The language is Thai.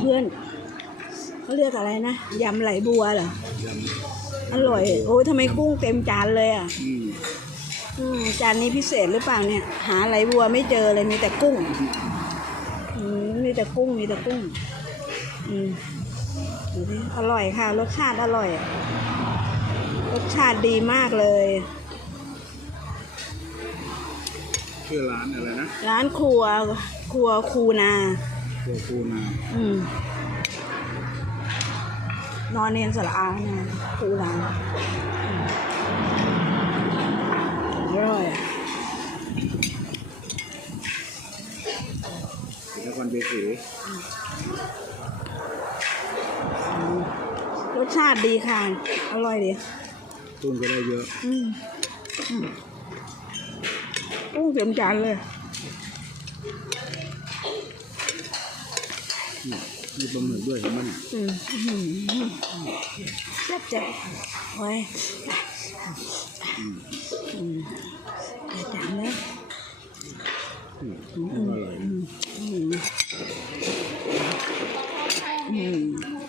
เพื่อนๆเขาเรียกอะไรนะยำไหลบัวเหรอยอร่อย โอ้ยทำไมกุ้งเต็มจานเลยอะำอืมอืมจานนี้พิเศษหรือเปล่าเนี่ย หาไหลบัวไม่เจอเลยมีแต่กุ้งอืมมีแต่กุ้งมีแต่กุ้งอืมดูดิอร่อยค่ะ รสชาติอร่อยอะรสชาติดีมากเลยชื่อร้านอะไรนะ ร้านครัวครัวคูนา ครัวปูนาอืมนอนเนนสระอานะคูนาอืมอร่อยอะนครเบสีรสชาติดีค่ะ อร่อยดีกุ้งก็ได้เยอะ อืมอืมกุ้งเต็มจานเลย มีปลาหมึกด้วยเห็นไหมอืมอืมอืมบจังโอ้ยอืมอาจารย์นะอืมอร่อืมอืม